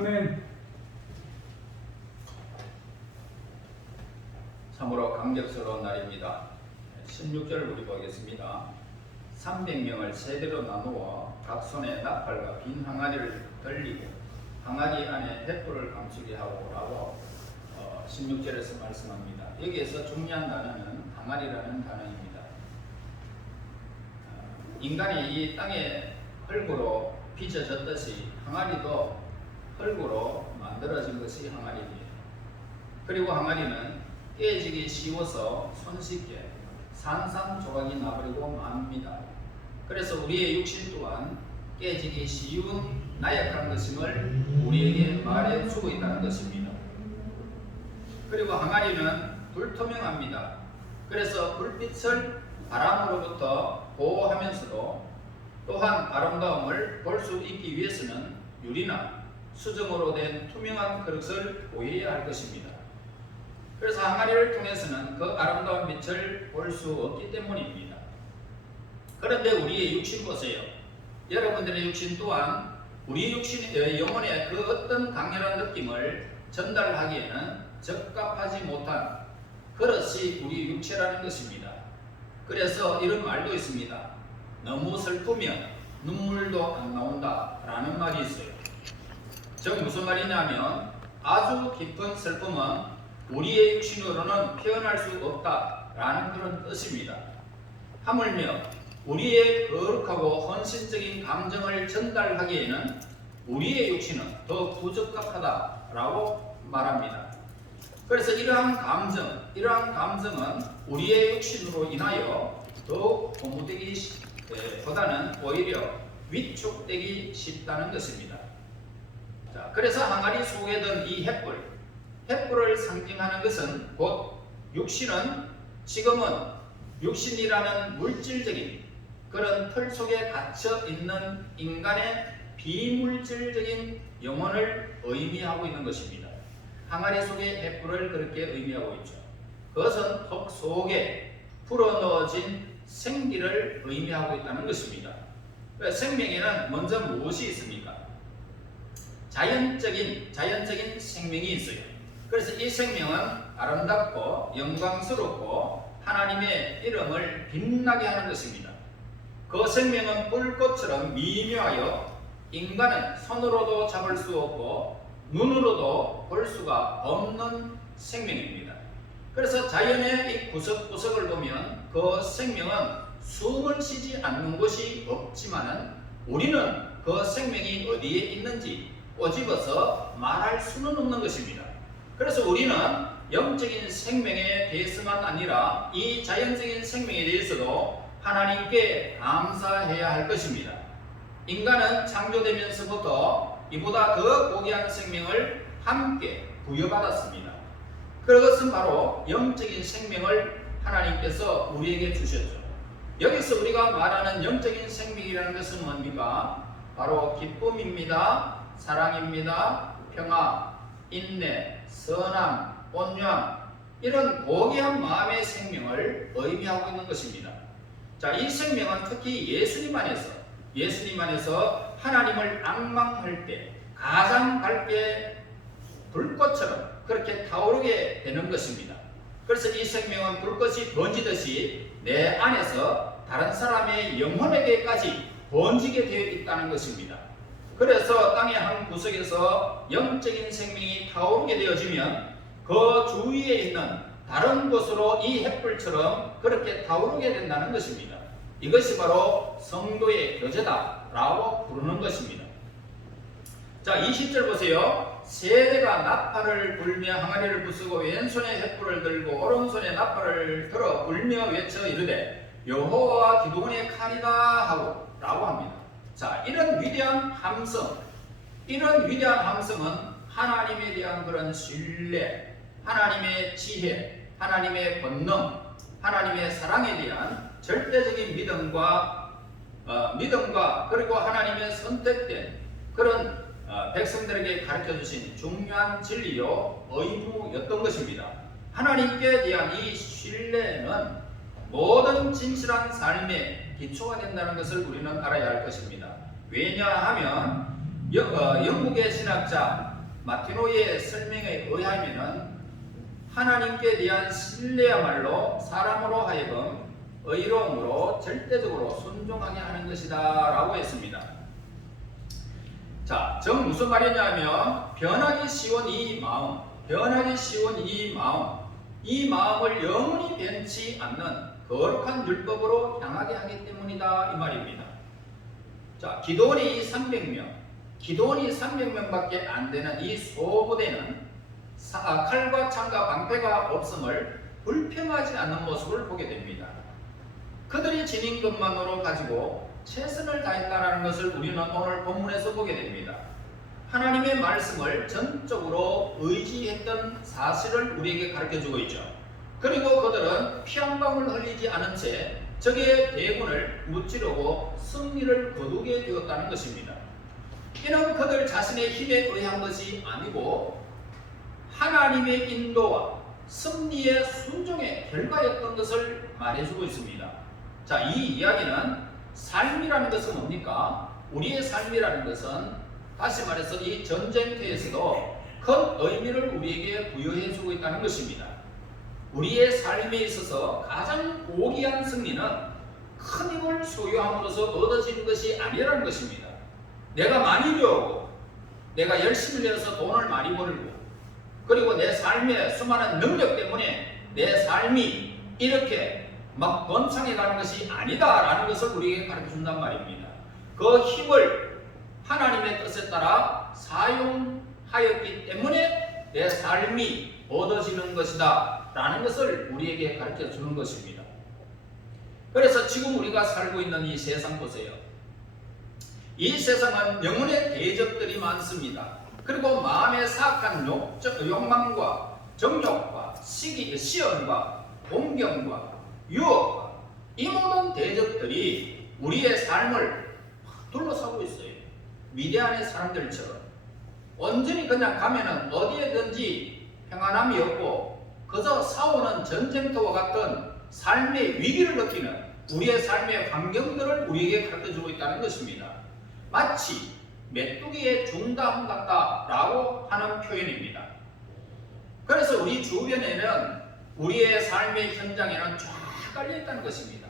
아멘. 참으로 감격스러운 날입니다. 16절 우리 보겠습니다. 300명을 세대로 나누어 각 손에 나팔과 빈 항아리를 들리고 항아리 안에 횃불을 감추게 하고 라고 16절에서 말씀합니다. 여기에서 중요한 단어는 항아리라는 단어입니다. 인간이 이 땅에 흙으로 빚어졌듯이 항아리도 흙으로 만들어진 것이 항아리입니다. 그리고 항아리는 깨지기 쉬워서 손쉽게 산산조각이 나버리고 맙니다. 그래서 우리의 육신 또한 깨지기 쉬운 나약한 것임을 우리에게 말해주고 있다는 것입니다. 그리고 항아리는 불투명합니다. 그래서 불빛을 바람으로부터 보호하면서도 또한 아름다움을 볼 수 있기 위해서는 유리나 수정으로 된 투명한 그릇을 보여야 할 것입니다. 그래서 항아리를 통해서는 그 아름다운 빛을 볼 수 없기 때문입니다. 그런데 우리의 육신 보세요. 여러분들의 육신 또한 우리 육신의 영혼의 그 어떤 강렬한 느낌을 전달하기에는 적합하지 못한 그릇이 우리 육체라는 것입니다. 그래서 이런 말도 있습니다. 너무 슬프면 눈물도 안 나온다 라는 말이 있어요. 즉 무슨 말이냐면 아주 깊은 슬픔은 우리의 육신으로는 표현할 수 없다 라는 그런 뜻입니다. 하물며 우리의 거룩하고 헌신적인 감정을 전달하기에는 우리의 육신은 더 부적합하다 라고 말합니다. 그래서 이러한 감정은 우리의 육신으로 인하여 더욱 고무되기 보다는 오히려 위축되기 쉽다는 것입니다. 자, 그래서 항아리 속에 든 이 횃불을 상징하는 것은 곧 육신은 지금은 육신이라는 물질적인 그런 틀 속에 갇혀 있는 인간의 비물질적인 영혼을 의미하고 있는 것입니다. 항아리 속의 횃불을 그렇게 의미하고 있죠. 그것은 흙 속에 불어넣어진 생기를 의미하고 있다는 것입니다. 생명에는 먼저 무엇이 있습니까? 자연적인 생명이 있어요. 그래서 이 생명은 아름답고 영광스럽고 하나님의 이름을 빛나게 하는 것입니다. 그 생명은 불꽃처럼 미묘하여 인간은 손으로도 잡을 수 없고 눈으로도 볼 수가 없는 생명입니다. 그래서 자연의 이 구석구석을 보면 그 생명은 숨을 쉬지 않는 곳이 없지만은 우리는 그 생명이 어디에 있는지 꼬집어서 말할 수는 없는 것입니다. 그래서 우리는 영적인 생명에 대해서만 아니라 이 자연적인 생명에 대해서도 하나님께 감사해야 할 것입니다. 인간은 창조되면서부터 이보다 더 고귀한 생명을 함께 부여받았습니다. 그것은 바로 영적인 생명을 하나님께서 우리에게 주셨죠. 여기서 우리가 말하는 영적인 생명이라는 것은 뭡니까? 바로 기쁨입니다. 사랑입니다. 평화, 인내, 선함, 온유함 이런 고귀한 마음의 생명을 의미하고 있는 것입니다. 자, 이 생명은 특히 예수님 안에서 하나님을 앙망할 때 가장 밝게 불꽃처럼 그렇게 타오르게 되는 것입니다. 그래서 이 생명은 불꽃이 번지듯이 내 안에서 다른 사람의 영혼에게까지 번지게 되어 있다는 것입니다. 그래서 땅의 한 구석에서 영적인 생명이 타오르게 되어지면 그 주위에 있는 다른 곳으로 이 횃불처럼 그렇게 타오르게 된다는 것입니다. 이것이 바로 성도의 교제다라고 부르는 것입니다. 자, 20절 보세요. 세대가 나팔을 불며 항아리를 부수고 왼손에 횃불을 들고 오른손에 나팔을 들어 불며 외쳐 이르되 여호와 기드온의 칼이다 하고 라고 합니다. 자, 이런 위대한 함성은 하나님에 대한 그런 신뢰, 하나님의 지혜, 하나님의 권능, 하나님의 사랑에 대한 절대적인 믿음과 그리고 하나님의 선택된 그런 백성들에게 가르쳐 주신 중요한 진리요 의무였던 것입니다. 하나님께 대한 이 신뢰는 모든 진실한 삶의 기초가 된다는 것을 우리는 알아야 할 것입니다. 왜냐하면 영국의 신학자 마티노의 설명에 의하면은 하나님께 대한 신뢰야말로 사람으로 하여금 의로움으로 절대적으로 순종하게 하는 것이다 라고 했습니다. 자, 정 무슨 말이냐면 변하기 쉬운 이 마음, 이 마음을 영원히 변치 않는 거룩한 율법으로 향하게 하기 때문이다 이 말입니다. 자, 기도원이 300명밖에 안 되는 이 소부대는 칼과 창과 방패가 없음을 불평하지 않는 모습을 보게 됩니다. 그들이 지닌 것만으로 가지고 최선을 다했다는 것을 우리는 오늘 본문에서 보게 됩니다. 하나님의 말씀을 전적으로 의지했던 사실을 우리에게 가르쳐주고 있죠. 그리고 그들은 피 한 방울 흘리지 않은 채 적의 대군을 무찌르고 승리를 거두게 되었다는 것입니다. 이는 그들 자신의 힘에 의한 것이 아니고 하나님의 인도와 승리의 순종의 결과였던 것을 말해주고 있습니다. 자, 이 이야기는 삶이라는 것은 뭡니까? 우리의 삶이라는 것은 다시 말해서 이 전쟁터에서도 큰 의미를 우리에게 부여해주고 있다는 것입니다. 우리의 삶에 있어서 가장 고귀한 승리는 큰 힘을 소유함으로써 얻어지는 것이 아니라는 것입니다. 내가 많이 배우고 내가 열심히 해서 돈을 많이 벌고 그리고 내 삶의 수많은 능력 때문에 내 삶이 이렇게 막 번창해 가는 것이 아니다라는 것을 우리에게 가르쳐준단 말입니다. 그 힘을 하나님의 뜻에 따라 사용하였기 때문에 내 삶이 얻어지는 것이다 라는 것을 우리에게 가르쳐주는 것입니다. 그래서 지금 우리가 살고 있는 이 세상 보세요. 이 세상은 영혼의 대적들이 많습니다. 그리고 마음의 사악한 욕망과 정욕과 시험과 공경과 유혹과 이 모든 대적들이 우리의 삶을 둘러싸고 있어요. 미래 안의 사람들처럼 온전히 그냥 가면은 어디에든지 평안함이 없고 그저 싸우는 전쟁터와 같은 삶의 위기를 느끼는 우리의 삶의 환경들을 우리에게 가르쳐주고 있다는 것입니다. 마치 메뚜기의 중담 같다라고 하는 표현입니다. 그래서 우리 주변에는 우리의 삶의 현장에는 쫙 깔려있다는 것입니다.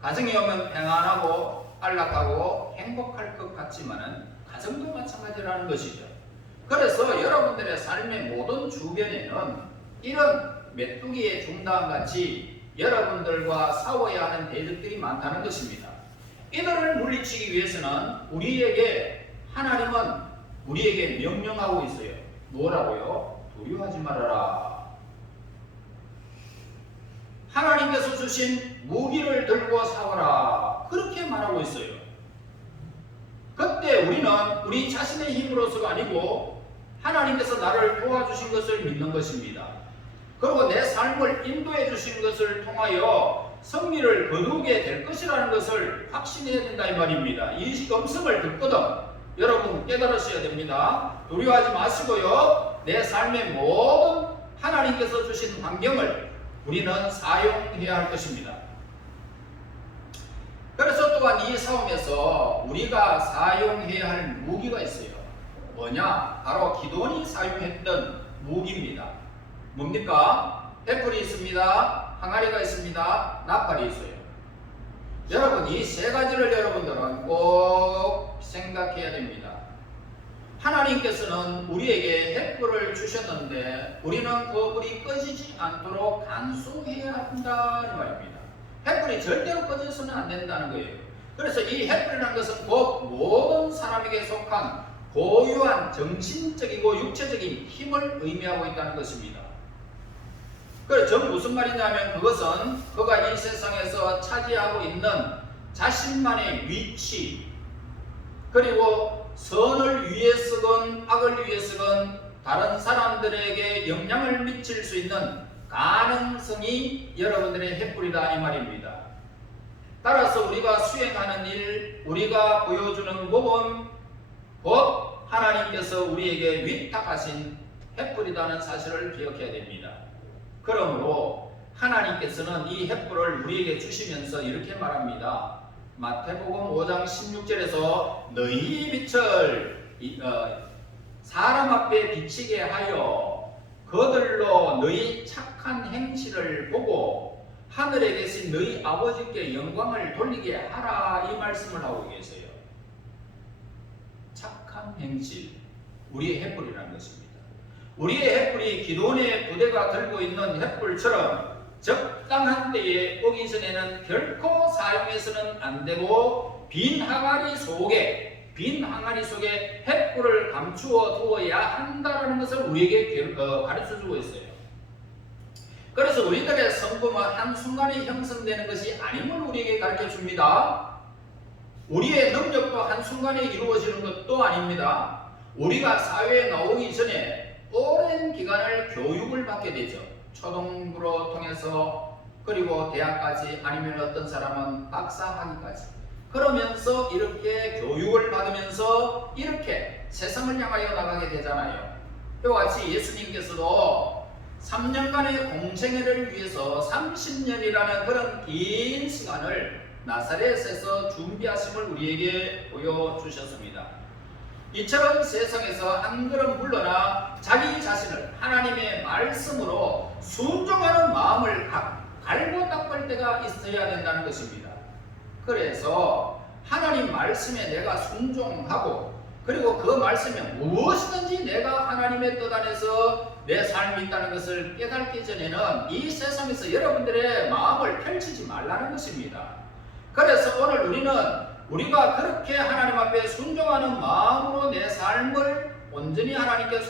가정에 오면 평안하고 안락하고 행복할 것 같지만은 가정도 마찬가지라는 것이죠. 그래서 여러분들의 삶의 모든 주변에는 이런 메뚜기의 중담 같이 여러분들과 싸워야 하는 대적들이 많다는 것입니다. 이들을 물리치기 위해서는 하나님은 우리에게 명령하고 있어요. 뭐라고요? 두려워하지 말아라. 하나님께서 주신 무기를 들고 싸워라. 그렇게 말하고 있어요. 그때 우리는 우리 자신의 힘으로서가 아니고 하나님께서 나를 도와주신 것을 믿는 것입니다. 그리고 내 삶을 인도해 주신 것을 통하여 승리를 거두게 될 것이라는 것을 확신해야 된다 이 말입니다. 이 음성을 듣거든 여러분 깨달으셔야 됩니다. 두려워하지 마시고요. 내 삶의 모든 하나님께서 주신 환경을 우리는 사용해야 할 것입니다. 그래서 또한 이 싸움에서 우리가 사용해야 할 무기가 있어요. 뭐냐? 바로 기도원이 사용했던 무기입니다. 뭡니까? 횃불이 있습니다. 항아리가 있습니다. 나팔이 있어요. 여러분 이 세 가지를 여러분들은 꼭 생각해야 됩니다. 하나님께서는 우리에게 횃불을 주셨는데 우리는 그 불이 꺼지지 않도록 간수해야 한다는 말입니다. 횃불이 절대로 꺼져서는 안 된다는 거예요. 그래서 이 횃불이라는 것은 곧 모든 사람에게 속한 고유한 정신적이고 육체적인 힘을 의미하고 있다는 것입니다. 그래서 무슨 말이냐면 그것은 그가 이 세상에서 차지하고 있는 자신만의 위치 그리고 선을 위해서건 악을 위해서건 다른 사람들에게 영향을 미칠 수 있는 가능성이 여러분들의 횃불이다 이 말입니다. 따라서 우리가 수행하는 일, 우리가 보여주는 모범 곧 하나님께서 우리에게 위탁하신 횃불이라는 사실을 기억해야 됩니다. 그러므로 하나님께서는 이 횃불을 우리에게 주시면서 이렇게 말합니다. 마태복음 5장 16절에서 너희 빛을 사람 앞에 비치게 하여 그들로 너희 착한 행실을 보고 하늘에 계신 너희 아버지께 영광을 돌리게 하라, 이 말씀을 하고 계세요. 착한 행실, 우리의 횃불이라는 것입니다. 우리의 횃불이 기도원의 부대가 들고 있는 횃불처럼 적당한 때에 오기 전에는 결코 사용해서는 안 되고 빈 항아리 속에 횃불을 감추어 두어야 한다는 것을 우리에게 가르쳐주고 있어요. 그래서 우리들의 성품은 한순간에 형성되는 것이 아님을 우리에게 가르쳐줍니다. 우리의 능력도 한순간에 이루어지는 것도 아닙니다. 우리가 사회에 나오기 전에 오랜 기간을 교육을 받게 되죠. 초등부로 통해서 그리고 대학까지, 아니면 어떤 사람은 박사학위까지, 그러면서 이렇게 교육을 받으면서 이렇게 세상을 향하여 나가게 되잖아요. 이와 같이 예수님께서도 3년간의 공생애를 위해서 30년이라는 그런 긴 시간을 나사렛에서 준비하심을 우리에게 보여주셨습니다. 이처럼 세상에서 한 걸음 물러나 자기 자신을 하나님의 말씀으로 순종하는 마음을 갈고 닦을 때가 있어야 된다는 것입니다. 그래서 하나님 말씀에 내가 순종하고, 그리고 그 말씀에 무엇이든지 내가 하나님의 뜻 안에서 내 삶이 있다는 것을 깨닫기 전에는 이 세상에서 여러분들의 마음을 펼치지 말라는 것입니다. 그래서 오늘 우리가 그렇게 하나님 앞에 순종하는 마음으로 내 삶을 온전히 하나님께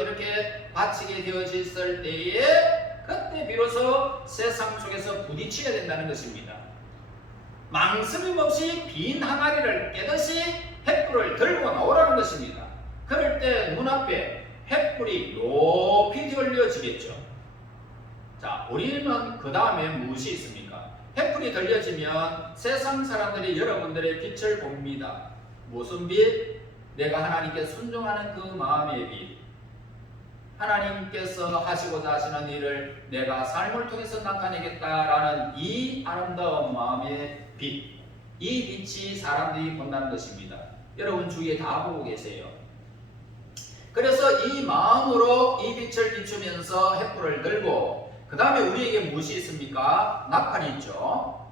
이렇게 바치게 되어졌을 때에, 그때 비로소 세상 속에서 부딪히게 된다는 것입니다. 망설임 없이 빈 항아리를 깨듯이 횃불을 들고 나오라는 것입니다. 그럴 때 눈앞에 횃불이 높이 들려지겠죠. 자, 우리는 그 다음에 무엇이 있습니까? 횃불이 들려지면 세상 사람들이 여러분들의 빛을 봅니다. 무슨 빛? 내가 하나님께 순종하는 그 마음의 빛. 하나님께서 하시고자 하시는 일을 내가 삶을 통해서 나타내겠다라는 이 아름다운 마음의 빛. 이 빛이 사람들이 본다는 것입니다. 여러분 주위에 다 보고 계세요. 그래서 이 마음으로 이 빛을 비추면서 횃불을 들고, 그 다음에 우리에게 무엇이 있습니까? 나팔이 있죠.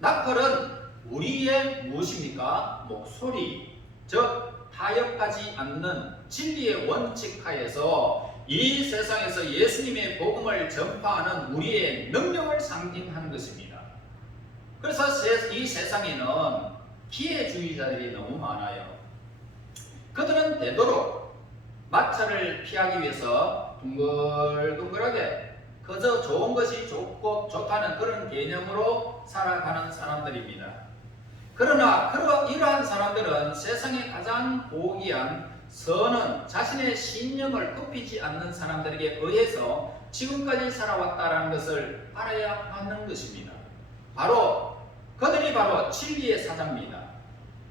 나팔은 우리의 무엇입니까? 목소리, 즉 타협하지 않는 진리의 원칙 하에서 이 세상에서 예수님의 복음을 전파하는 우리의 능력을 상징하는 것입니다. 그래서 이 세상에는 기회주의자들이 너무 많아요. 그들은 되도록 마찰을 피하기 위해서 둥글둥글하게 그저 좋은 것이 좋다는 그런 개념으로 살아가는 사람들입니다. 그러나 이러한 사람들은 세상에 가장 고귀한 선은 자신의 신념을 굽히지 않는 사람들에게 의해서 지금까지 살아왔다는 것을 알아야 하는 것입니다. 그들이 바로 진리의 사자입니다.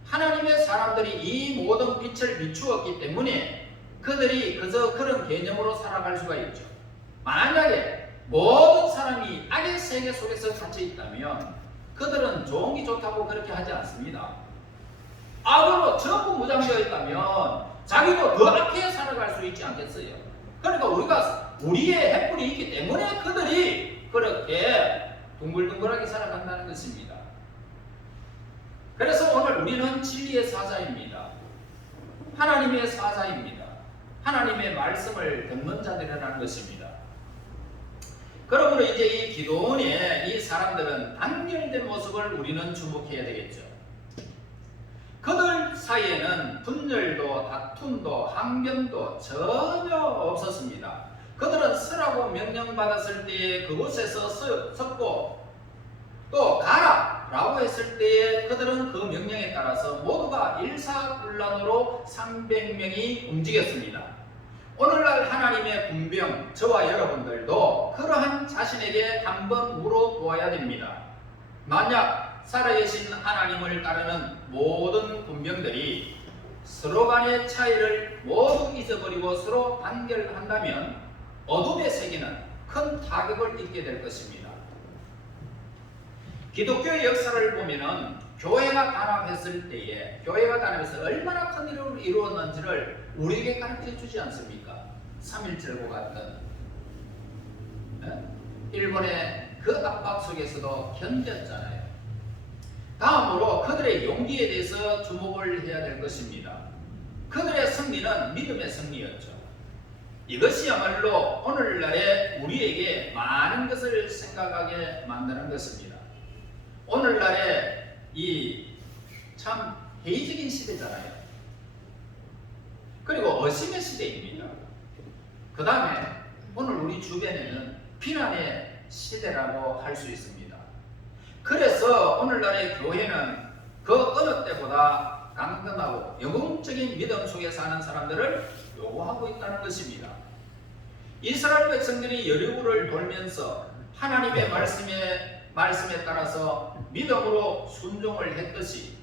하나님의 사람들이 이 모든 빛을 비추었기 때문에 그들이 그저 그런 개념으로 살아갈 수가 있죠. 만약에 모든 사람이 악의 세계 속에서 갇혀 있다면 그들은 좋은 게 좋다고 그렇게 하지 않습니다. 악으로 전부 무장되어 있다면 자기도 더 악하게 살아갈 수 있지 않겠어요? 그러니까 우리의 횃불이 있기 때문에 그들이 그렇게 둥글둥글하게 살아간다는 것입니다. 그래서 오늘 우리는 진리의 사자입니다. 하나님의 사자입니다. 하나님의 말씀을 듣는 자들이라는 것입니다. 그러므로 이제 이 기도원의 이 사람들은 단결된 모습을 우리는 주목해야 되겠죠. 그들 사이에는 분열도 다툼도 항변도 전혀 없었습니다. 그들은 서라고 명령받았을 때에 그곳에서 섰고, 또 가라 라고 했을 때에 그들은 그 명령에 따라서 모두가 일사불란으로 300명이 움직였습니다. 오늘날 하나님의 군병, 저와 여러분들도 그러한 자신에게 한번 물어보아야 됩니다. 만약 살아계신 하나님을 따르는 모든 군병들이 서로 간의 차이를 모두 잊어버리고 서로 단결한다면 어둠의 세계는 큰 타격을 입게 될 것입니다. 기독교의 역사를 보면은 교회가 단합했을 때에 교회가 단합해서 얼마나 큰 일을 이루었는지를 우리에게 가르쳐 주지 않습니까? 3.1절과 같은 일본의 그 압박 속에서도 견뎠잖아요. 다음으로 그들의 용기에 대해서 주목을 해야 될 것입니다. 그들의 승리는 믿음의 승리였죠. 이것이야말로 오늘날에 우리에게 많은 것을 생각하게 만드는 것입니다. 오늘날에 이 참 회의적인 시대잖아요. 그리고 의심의 시대입니다. 그 다음에 오늘 우리 주변에는 비난의 시대라고 할 수 있습니다. 그래서 오늘날의 교회는 그 어느 때보다 강건하고 영웅적인 믿음 속에 사는 사람들을 요구하고 있다는 것입니다. 이스라엘 백성들이 여리고를 돌면서 하나님의 말씀에 따라서 믿음으로 순종을 했듯이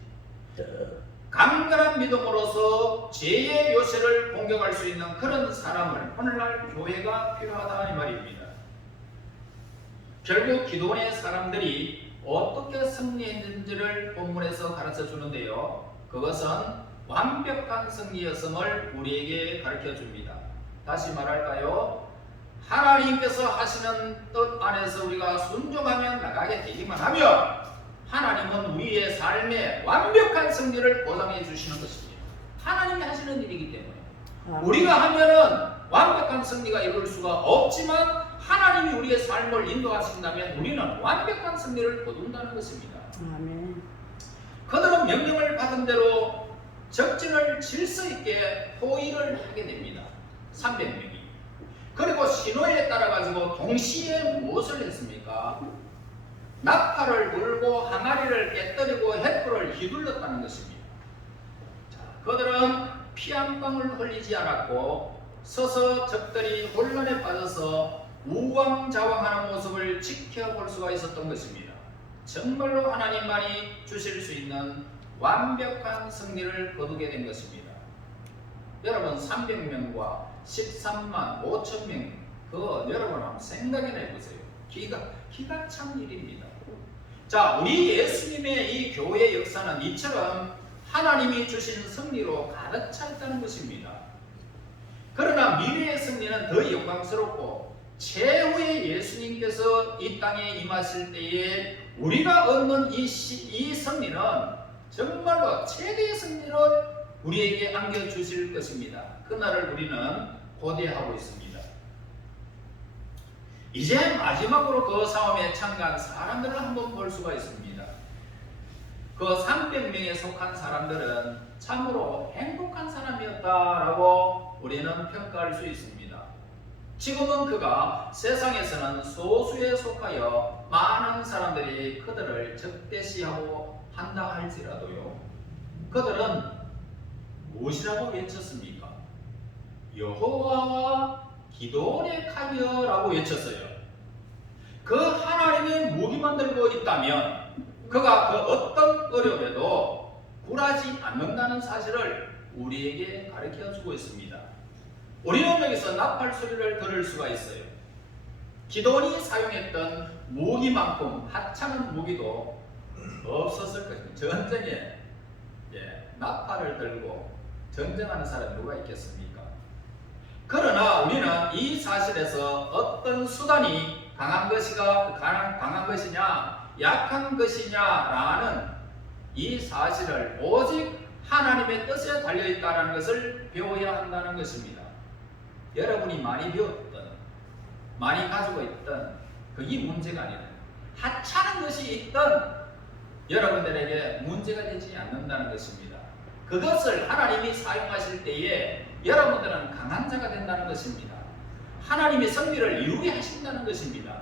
강건한 믿음으로서 죄의 요새를 공격할 수 있는 그런 사람을 오늘날 교회가 필요하다 이 말입니다. 결국 기도원의 사람들이 어떻게 승리했는지를 본문에서 가르쳐 주는데요. 그것은 완벽한 승리였음을 우리에게 가르쳐 줍니다. 다시 말할까요? 하나님께서 하시는 뜻 안에서 우리가 순종하며 나가게 되기만 하면 하나님은 우리의 삶에 완벽한 승리를 보장해 주시는 것입니다. 하나님이 하시는 일이기 때문에 우리가 하면은 완벽한 승리가 이룰 수가 없지만 하나님이 우리의 삶을 인도하신다면 우리는 완벽한 승리를 거둔다는 것입니다. 아멘. 그들은 명령을 받은 대로 적진을 질서 있게 포위를 하게 됩니다. 300명이. 그리고 신호에 따라 가지고 동시에 무엇을 했습니까? 나팔을 불고 항아리를 깨뜨리고 횃불을 휘둘렀다는 것입니다. 자, 그들은 피 한 방울 흘리지 않았고 서서 적들이 혼란에 빠져서 우왕좌왕하는 모습을 지켜볼 수가 있었던 것입니다. 정말로 하나님만이 주실 수 있는 완벽한 승리를 거두게 된 것입니다. 여러분 300명과 13만 5천 명 그거 여러분 한번 생각해나 해보세요. 기가 찬 일입니다. 자, 우리 예수님의 이 교회 역사는 이처럼 하나님이 주신 승리로 가득 차 있다는 것입니다. 그러나 미래의 승리는 더 영광스럽고 최후의 예수님께서 이 땅에 임하실 때에 우리가 얻는 이 승리는 정말로 최대의 승리를 우리에게 안겨주실 것입니다. 그날을 우리는 고대하고 있습니다. 이제 마지막으로 그 싸움에 참가한 사람들을 한번 볼 수가 있습니다. 그 300명에 속한 사람들은 참으로 행복한 사람이었다라고 우리는 평가할 수 있습니다. 지금은 그가 세상에서는 소수에 속하여 많은 사람들이 그들을 적대시하고 한다 할지라도요. 그들은 무엇이라고 외쳤습니까? 여호와와 기도원의 칼이여라고 외쳤어요. 그 하나님의 무기만 들고 있다면 그가 그 어떤 어려움에도 굴하지 않는다는 사실을 우리에게 가르쳐 주고 있습니다. 우리는 여기서 나팔 소리를 들을 수가 있어요. 기도원이 사용했던 무기만큼 하찮은 무기도 없었을 것입니다. 전쟁에 나팔을 들고 전쟁하는 사람이 누가 있겠습니까? 그러나 우리는 이 사실에서 어떤 수단이 강한 것이냐 약한 것이냐라는 이 사실을 오직 하나님의 뜻에 달려있다는 것을 배워야 한다는 것입니다. 여러분이 많이 배웠던 많이 가지고 있던 그게 문제가 아니라 하찮은 것이 있던 여러분들에게 문제가 되지 않는다는 것입니다. 그것을 하나님이 사용하실 때에 여러분들은 강한 자가 된다는 것입니다. 하나님의 승리를 이루게 하신다는 것입니다.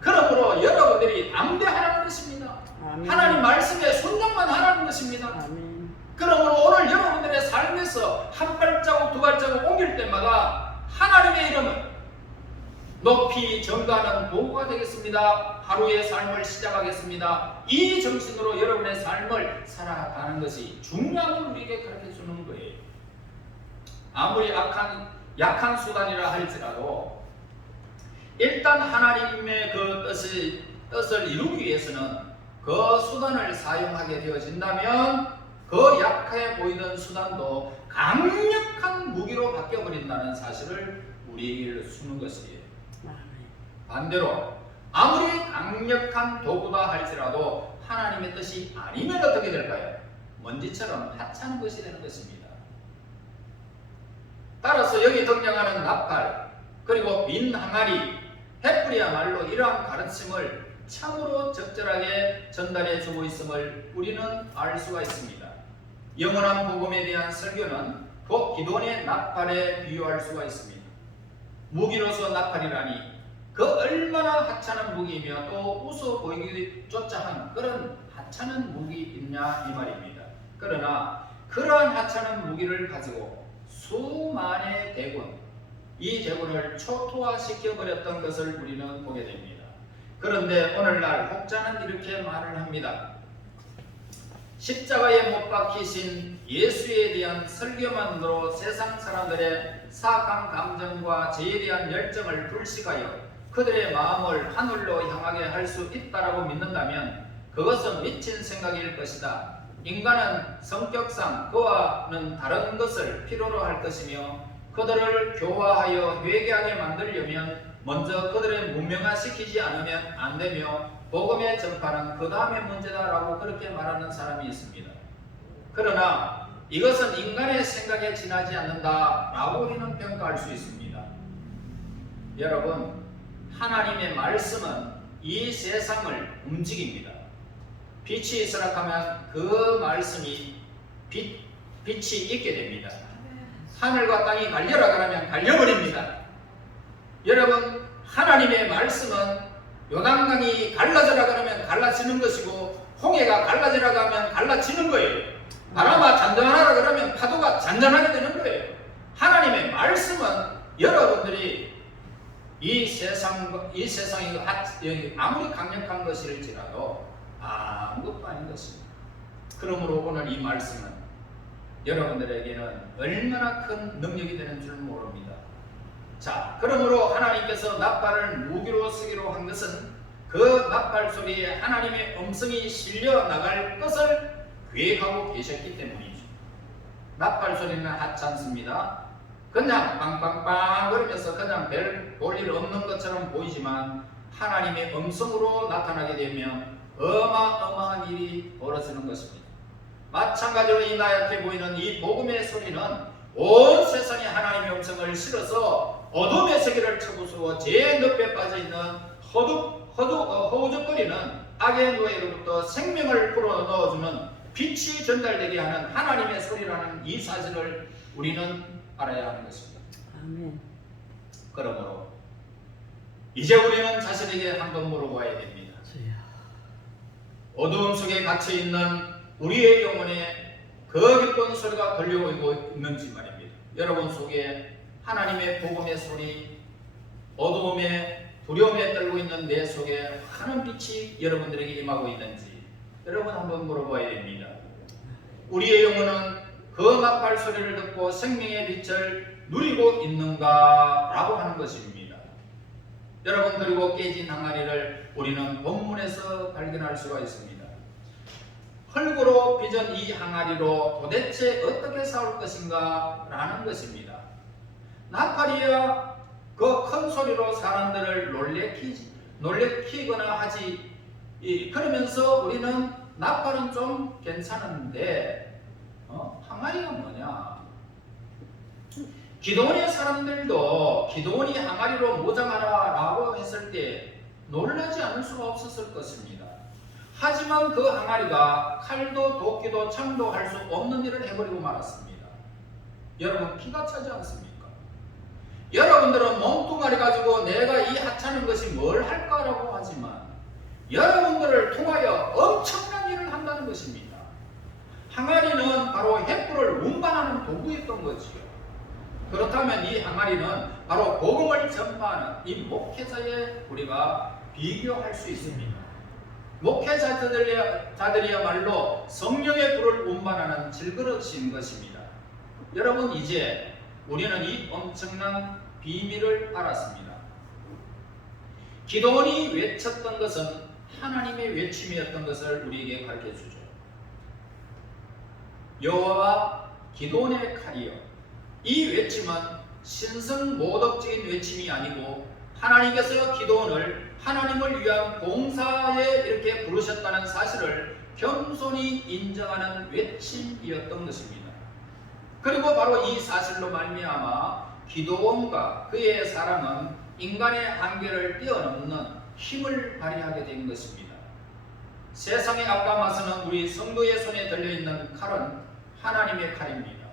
그러므로 여러분들이 담대하라는 것입니다. 아멘. 하나님 말씀에 순종만 하라는 것입니다. 아멘. 그러므로 오늘 여러분들의 삶에서 한 발자국 두 발자국 옮길 때마다 하나님의 이름을 높이 전가하는 도구가 되겠습니다. 하루의 삶을 시작하겠습니다. 이 정신으로 여러분의 삶을 살아가는 것이 중요함을 우리에게 가르쳐주는 거예요. 아무리 약한 수단이라 할지라도 일단 하나님의 그 뜻을 이루기 위해서는 그 수단을 사용하게 되어진다면 그 약해 보이던 수단도 강력한 무기로 바뀌어버린다는 사실을 우리에게 주는 것이에요. 반대로 아무리 강력한 도구다 할지라도 하나님의 뜻이 아니면 어떻게 될까요? 먼지처럼 하찮은 것이 되는 것입니다. 따라서 여기 등장하는 나팔 그리고 빈 항아리 햇불이야말로 이러한 가르침을 참으로 적절하게 전달해 주고 있음을 우리는 알 수가 있습니다. 영원한 복음에 대한 설교는 그 기도원의 나팔에 비유할 수가 있습니다. 무기로서 나팔이라니 그 얼마나 하찮은 무기이며 또 웃어 보이기조차 한 그런 하찮은 무기이냐 이 말입니다. 그러나 그러한 하찮은 무기를 가지고 수만의 대군, 이 대군을 초토화시켜버렸던 것을 우리는 보게 됩니다. 그런데 오늘날 혹자는 이렇게 말을 합니다. 십자가에 못 박히신 예수에 대한 설교만으로 세상 사람들의 사악한 감정과 죄에 대한 열정을 불식하여 그들의 마음을 하늘로 향하게 할 수 있다라고 믿는다면 그것은 미친 생각일 것이다. 인간은 성격상 그와는 다른 것을 필요로 할 것이며 그들을 교화하여 회개하게 만들려면 먼저 그들을 문명화시키지 않으면 안 되며 복음의 전파는 그 다음의 문제다라고 그렇게 말하는 사람이 있습니다. 그러나 이것은 인간의 생각에 지나지 않는다라고 우리는 평가할 수 있습니다. 여러분, 하나님의 말씀은 이 세상을 움직입니다. 빛이 있으라 하면 그 말씀이 빛이 있게 됩니다. 하늘과 땅이 갈려라 그러면 갈려버립니다. 여러분, 하나님의 말씀은 요단강이 갈라져라 그러면 갈라지는 것이고 홍해가 갈라지라 하면 갈라지는 거예요. 바람아 잔잔하라 그러면 파도가 잔잔하게 되는 거예요. 하나님의 말씀은 여러분들이 이 세상이 아무리 강력한 것일지라도 아무것도 아닌 것입니다. 그러므로 오늘 이 말씀은 여러분들에게는 얼마나 큰 능력이 되는 줄 모릅니다. 자, 그러므로 하나님께서 나팔을 무기로 쓰기로 한 것은 그 나팔 소리에 하나님의 음성이 실려 나갈 것을 계획하고 계셨기 때문이죠. 나팔 소리는 하찮습니다. 그냥 빵빵빵 거리면서 그냥 별 볼일 없는 것처럼 보이지만 하나님의 음성으로 나타나게 되면 어마어마한 일이 벌어지는 것입니다. 마찬가지로 이 나약해 보이는 이 복음의 소리는 온 세상에 하나님의 음성을 실어서 어둠의 세계를 쳐부수어 죄의 늪에 빠져있는 허우적거리는 악의 노예로부터 생명을 불어넣어주는 빛이 전달되게 하는 하나님의 소리라는 이 사실을 우리는 알아야 하는 것입니다. 아멘. 그러므로 이제 우리는 자신에게 한번 물어봐야 됩니다. 어두움 속에 갇혀있는 우리의 영혼에 그 기쁜 소리가 들려오고 있는지 말입니다. 여러분 속에 하나님의 복음의 소리, 어두움에 두려움에 떨고 있는 내 속에 하는 빛이 여러분들에게 임하고 있는지 여러분 한번 물어봐야 됩니다. 우리의 영혼은 그 나팔 소리를 듣고 생명의 빛을 누리고 있는가 라고 하는 것입니다. 여러분, 그리고 깨진 항아리를 우리는 본문에서 발견할 수가 있습니다. 흙으로 빚은 이 항아리로 도대체 어떻게 싸울 것인가 라는 것입니다. 나팔이야 그 큰 소리로 사람들을 놀래키거나 하지, 그러면서 우리는 나팔은 좀 괜찮은데 항아리가 뭐냐? 기도원의 사람들도 기도원이 항아리로 모장하라 라고 했을 때 놀라지 않을 수가 없었을 것입니다. 하지만 그 항아리가 칼도 도끼도 창도 할 수 없는 일을 해버리고 말았습니다. 여러분, 기가 차지 않습니까? 여러분들은 몸뚱아리 가지고 내가 이 하찮은 것이 뭘 할까라고 하지만 여러분들을 통하여 엄청난 일을 한다는 것입니다. 항아리는 바로 횃불을 운반하는 도구였던 거지요. 그렇다면 이 항아리는 바로 복음을 전파하는 이 목회자에 우리가 비교할 수 있습니다. 목회자들이야말로 성령의 불을 운반하는 질그릇인 것입니다. 여러분, 이제 우리는 이 엄청난 비밀을 알았습니다. 기도원이 외쳤던 것은 하나님의 외침이었던 것을 우리에게 가르쳐 주죠. 여호와 기도원의 칼이여. 이 외침은 신성모독적인 외침이 아니고 하나님께서 기도원을 하나님을 위한 봉사에 이렇게 부르셨다는 사실을 겸손히 인정하는 외침이었던 것입니다. 그리고 바로 이 사실로 말미암아 기도원과 그의 사람은 인간의 한계를 뛰어넘는 힘을 발휘하게 된 것입니다. 세상의 앞감아서는 우리 성도의 손에 들려있는 칼은 하나님의 칼입니다.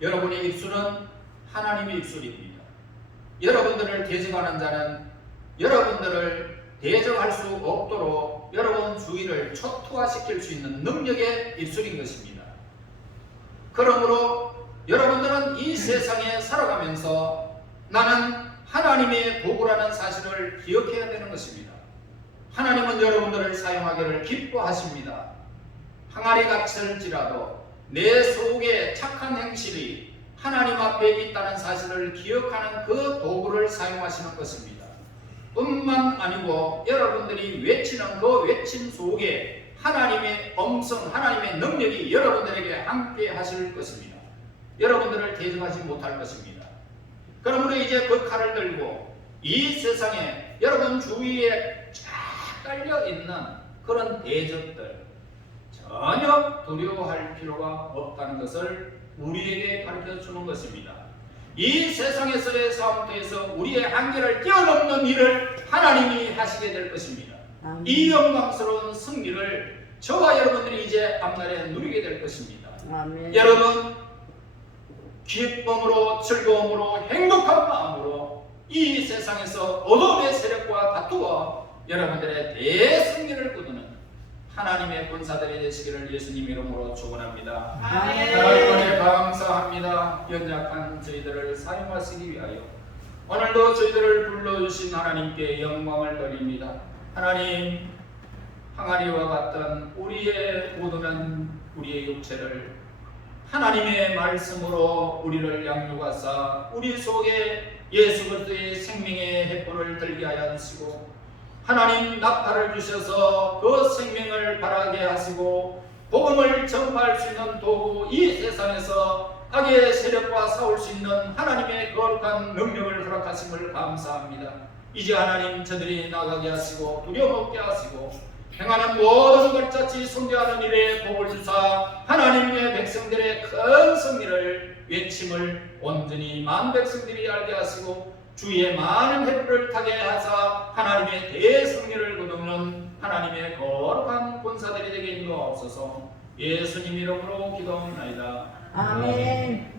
여러분의 입술은 하나님의 입술입니다. 여러분들을 대적하는 자는 여러분들을 대적할 수 없도록 여러분 주위를 초토화시킬 수 있는 능력의 입술인 것입니다. 그러므로 여러분들은 이 세상에 살아가면서 나는 하나님의 도구라는 사실을 기억해야 되는 것입니다. 하나님은 여러분들을 사용하기를 기뻐하십니다. 항아리 같을지라도 내 속에 착한 행실이 하나님 앞에 있다는 사실을 기억하는 그 도구를 사용하시는 것입니다. 뿐만 아니고 여러분들이 외치는 그 외침 속에 하나님의 음성, 하나님의 능력이 여러분들에게 함께 하실 것입니다. 여러분들을 대적하지 못할 것입니다. 그러므로 이제 그 칼을 들고 이 세상에 여러분 주위에 쫙 깔려있는 그런 대적들 전혀 두려워할 필요가 없다는 것을 우리에게 가르쳐 주는 것입니다. 이 세상에서의 싸움터에서 우리의 한계를 뛰어넘는 일을 하나님이 하시게 될 것입니다. 이 영광스러운 승리를 저와 여러분들이 이제 앞날에 누리게 될 것입니다. 아멘. 여러분 기쁨으로 즐거움으로 행복한 마음으로 이 세상에서 어둠의 세력과 다투어 여러분들의 대승리를 거두는 하나님의 본사들이 되시기를 예수님 이름으로 축원합니다. 하나님께 감사합니다. 연약한 저희들을 사용하시기 위하여 오늘도 저희들을 불러주신 하나님께 영광을 돌립니다. 하나님, 항아리와 같은 우리의 모든 우리의 육체를 하나님의 말씀으로 우리를 양육하사 우리 속에 예수 그리스도의 생명의 횃불을 들게 하여 주시고 하나님 나팔을 주셔서 그 생명을 바라게 하시고 복음을 전파할 수 있는 도구, 이 세상에서 악의 세력과 싸울 수 있는 하나님의 거룩한 능력을 허락하심을 감사합니다. 이제 하나님 저들이 나가게 하시고 두려움 없게 하시고 행하는 모든 걸자치 선대하는 일에 복을 주사 하나님의 백성들의 큰 승리를 외침을 온전히 만 백성들이 알게 하시고 주위에 많은 횃불을 타게 하사 하나님의 대승리를 거두는 하나님의 거룩한 본사들이 되게 인도하옵소서. 예수님 이름으로 기도합니다. 아멘.